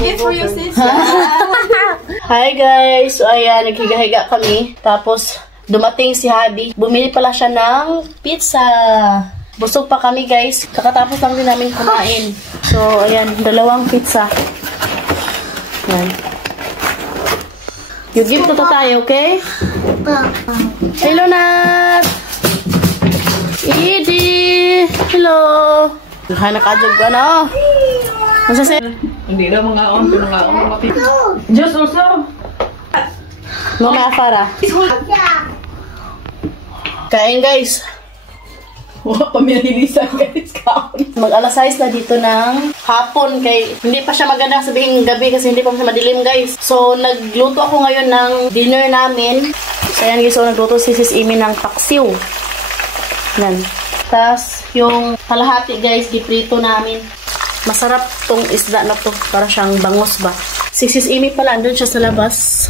gift for you, sis. Hi guys! So ayan, naghiga-higa kami. Tapos, dumating si Habi. Bumili pala siya ng pizza. Busog pa kami guys. Kakatapos lang din namin kumain. So, ayan, dalawang pizza. Ayan. You give to tayo, okay? Hello, Nat! Edie! Hello! Nakajog ka na. Masa sir? Hindi daw mga on, pinangaon ng mapito. Diyos also. Mama Farah. Kain guys. Wala pa minalilisan guys. Mag-alas 6 na dito ng hapon kay hindi pa siya maganda sabihin gabi kasi hindi pa siya madilim guys. So nagluto ako ngayon ng dinner namin. So ayan guys, so nagluto si Sis Amy ng paksiw. Yan. Tapos yung kalahati guys, giprito namin. Masarap tong isda na to. Para siyang bangos ba. Si Sis Amy pala, andun siya sa labas.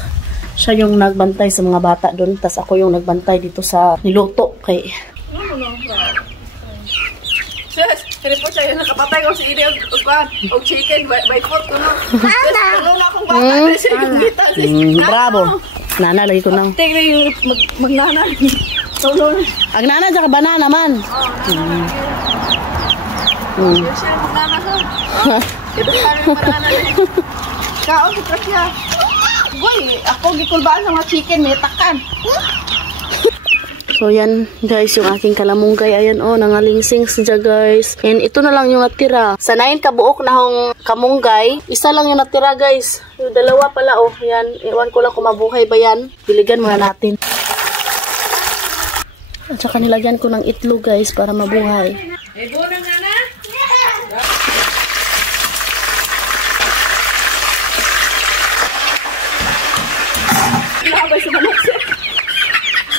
Siya yung nagbantay sa mga bata doon. Tapos ako yung nagbantay dito sa niluto kay... Sis, hindi po siya yung nakapatay ko si Ide o chicken by foot ko no. Sis, ano na akong bata siya yung kita sis. Bravo. Nana, lagi ko nang... Tingnan yung magnana. Solo na. Ang nana, tsaka banana man. Yung siya magnana ko. Ito pa rin magnana na eh. Kaon si Trasya. Boy, ako gikulbaan sa mga chicken, may takan. So yan guys, yung aking kalamunggay. Ayan oh, nangalingsing siya guys. And ito na lang yung natira. Sa 9 kabuok na hong kamunggay, isa lang yung natira guys. Yung dalawa pala oh. Yan, iwan ko lang kung mabuhay ba yan. Biligan muna natin. At saka nilagyan ko ng itlog guys para mabuhay. Ego na nga na? Labay sa manok siya.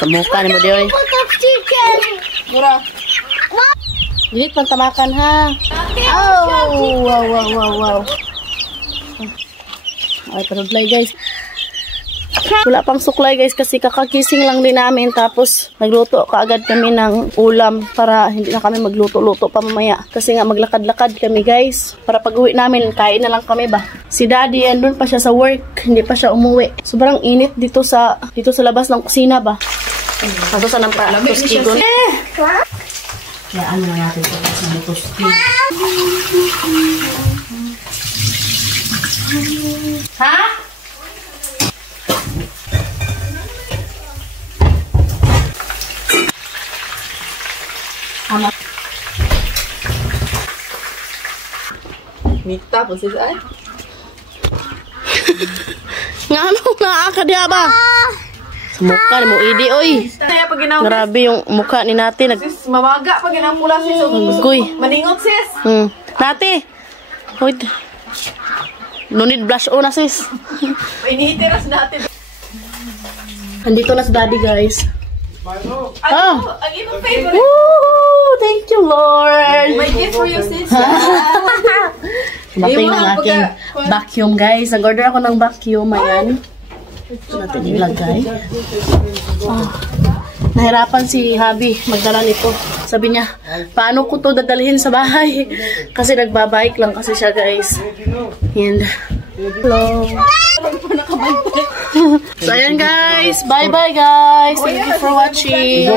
Sa mukha ni mo diyoy. Mura. Dilit pang tamakan ha. Oh, wow. Ay, panudlay guys. Wala pang suklay guys kasi kakakising lang din namin. Tapos nagluto kaagad kami ng ulam para hindi na kami magluto-luto pa mamaya. Kasi nga maglakad-lakad kami guys. Para pag uwi namin, kain na lang kami ba. Si daddy andun pa siya sa work. Hindi pa siya umuwi. Sobrang init dito sa labas ng kusina ba. Kaso sa nang tuskigon. Kaya ano na natin ito sa tuskigon. Ha? Mita po sis ay. Nga ano nga ka diya ba? Sa mukha ni mo idi oy. Kaya pag ginawa Grabe yung mukha ni Nati. sis, mawaga pag ginampula sis. Guy. Maningot sis. Nati. Wait. No need blush on na sis. Initiras natin. Andito na si daddy guys. Ang iyong favorite. Woo! Thank you Lord. My gift for you sis. Dumating ng aking vacuum guys. Nag-order ako ng vacuum. Ayan. Ito natin ilagay. Nahirapan si Habi magdala nito. Sabi niya, paano ko to dadalhin sa bahay? Kasi nagbabike lang kasi siya guys. And, hello. So ayan guys. Bye bye guys. Thank you for watching.